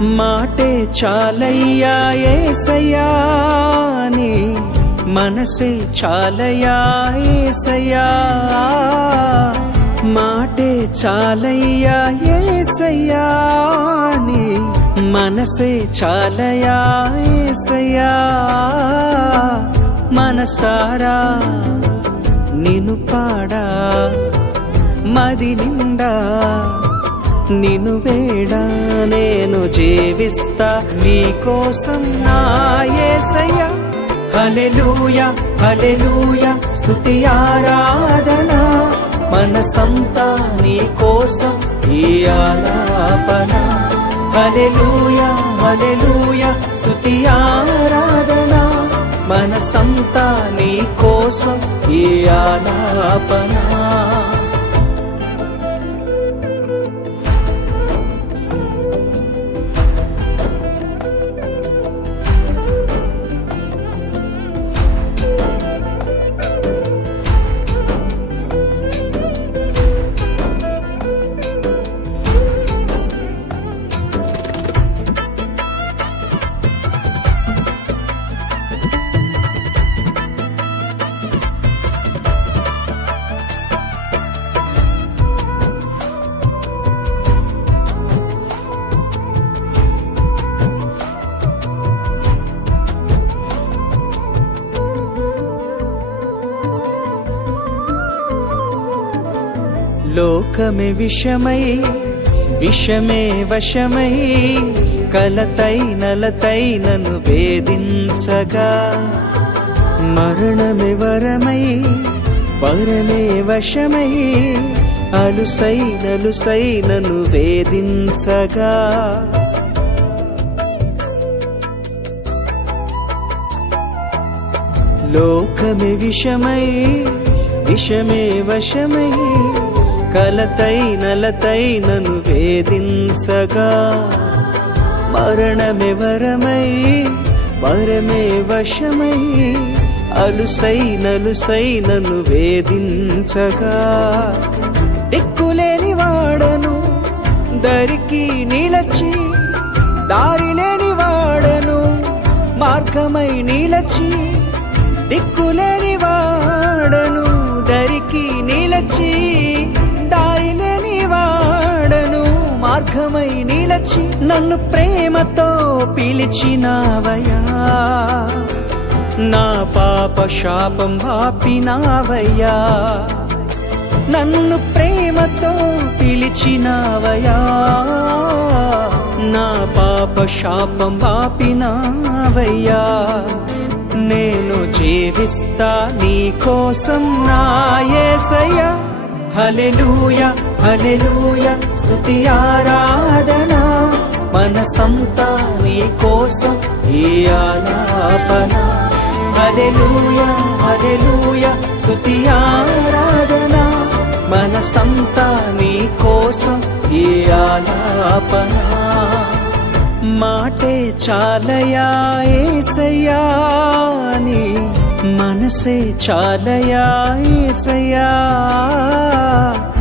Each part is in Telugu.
మాటే చాలయ్యా ఏసయ్యా నీ మనసే చాలయ్యా ఏసయ్యా. మాటే చాలయ్యా ఏసయ్యా నీ మనసే చాలయ్యా ఏసయ్యా. మనసారా నిను పాడా మది నిండా నిను వేడా నేను జీవిస్తా. నీకోసం నా యేసయ్య హల్లెలూయా హల్లెలూయా స్తుతి ఆరాధన. మనసంతా నీ కోసం ఈ ఆలాపన. హల్లెలూయా హల్లెలూయా స్తుతి ఆరాధన. మనసంతా నీ కోసం ఈ ఆలాపనా. లోకమే విషమై విషమే వశమై కలతై నలతై నన్ను వేధించగా. మరణమే వరమై వరమే వశమై అలుసై నలుసై నన్ను వేధించగా. లోకమే విషమై విషమే వశమై కలతై నలతై నను వేధించగా. మరణమే వరమై వరమే వశమై అలుసై నలుసై నన్ను వేధించగా. దిక్కులేని వాడను దరికి నిలచి దారి లేని వాడను మార్గమై నిలచి దిక్కులేని వాడను దరికి నిలచి దారి లేని వాడను మార్గమై నిలచి నన్ను ప్రేమతో పిలిచినావయ్యా. నా పాప శాపం వాపినావయ్యా నన్ను ప్రేమతో పిలిచినావయ్యా. నా పాప శాపం వాపినావయ్యా నేను జీవిస్తా నీ కోసం నాయసయ్యా హలెలూయ హలెలూయ స్తుతి ఆరాధన. మనసంతా నీ కోసం ఈ ఆలాపన. హలెలూయ హలెలూయ స్తుతి ఆరాధన. మనసంతా నీ కోసం ఈ ఆలాపన. మాటే చాలయా ఏసయ్యా నీ మనసే చాలయా ఏసయ్యా దయగల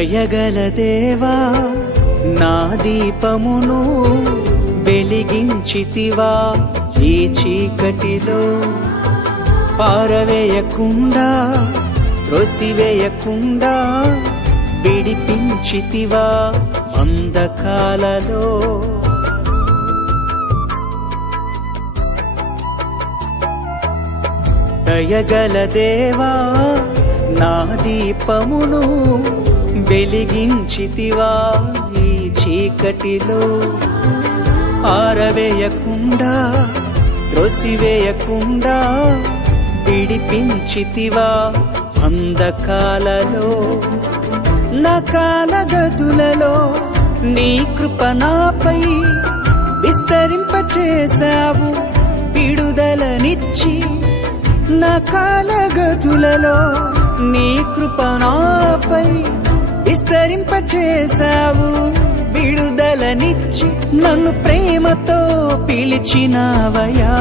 దయగలదేవా నా దీపమును వెలిగించితివా ఈ చీకటిలో. పారవేయకుండా త్రొసివేయకుండా విడిపించితివా అందకాలలో దయగల దేవా నా దీపమును వెలిగించితివా ఈ చీకటిలో. ఆరవేయకుండా త్రొసివేయకుండా విడిపించితివా అంధకాలలో. నా కాలగతులలో నీ కృప నాపై విస్తరింపచేశావు విడుదలనిచ్చి. నా కాలగతులలో నీ కృప నాపై విస్తరింపచేశావు. విడుదలనిచ్చి నన్ను ప్రేమతో పిలిచినావయ్యా.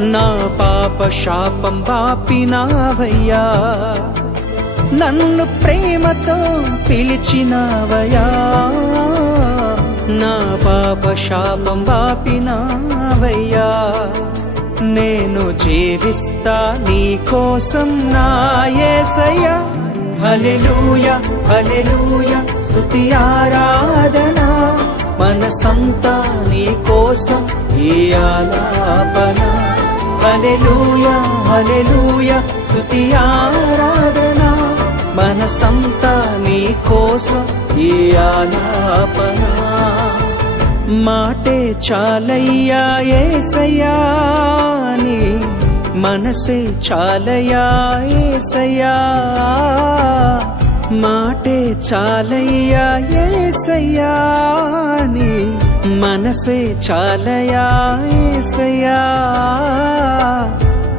నా పాప శాపం బాపినావయ్యా నన్ను ప్రేమతో పిలిచినావయ్యా. నా పాప శాపం బాపినావయ్యా నేను జీవిస్తా నీ కోసం నా యేసయ్యా. హల్లెలూయా హల్లెలూయా స్తుతి ఆరాధన. మనసంతా నీ కోసం ఈ ఆలాపన. హల్లెలూయా హల్లెలూయా స్తుతి ఆరాధన. మనసంతా నీ కోసం ఈ ఆలాపన. మాటే చాలయ్యా ఏసయ్యా నీ మనసే చాలయా ఏసయ్యా. మాటే చాలయ్యా ఏసయ్యా నీ మనసే చాలయా ఏసయ్యా.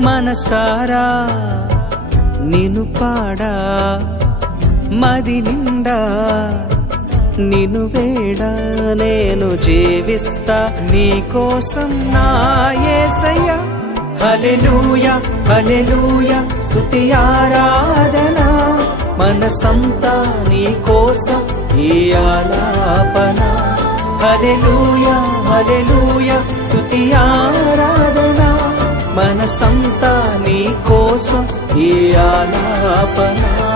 మనసారా నిను పాడా మది నిండా. నిను వేడా నేను జీవిస్తా నీ కోసం నా ఏసయ్యా. హల్లెలూయా హల్లెలూయా స్తుతి ఆరాధన. మనసంతా నీ కోసం ఈ ఆలాపన. హలెలూయ హలెలూయ స్తుతి ఆరాధన. మనసంతా నీ కోసం ఈ ఆలాపనా.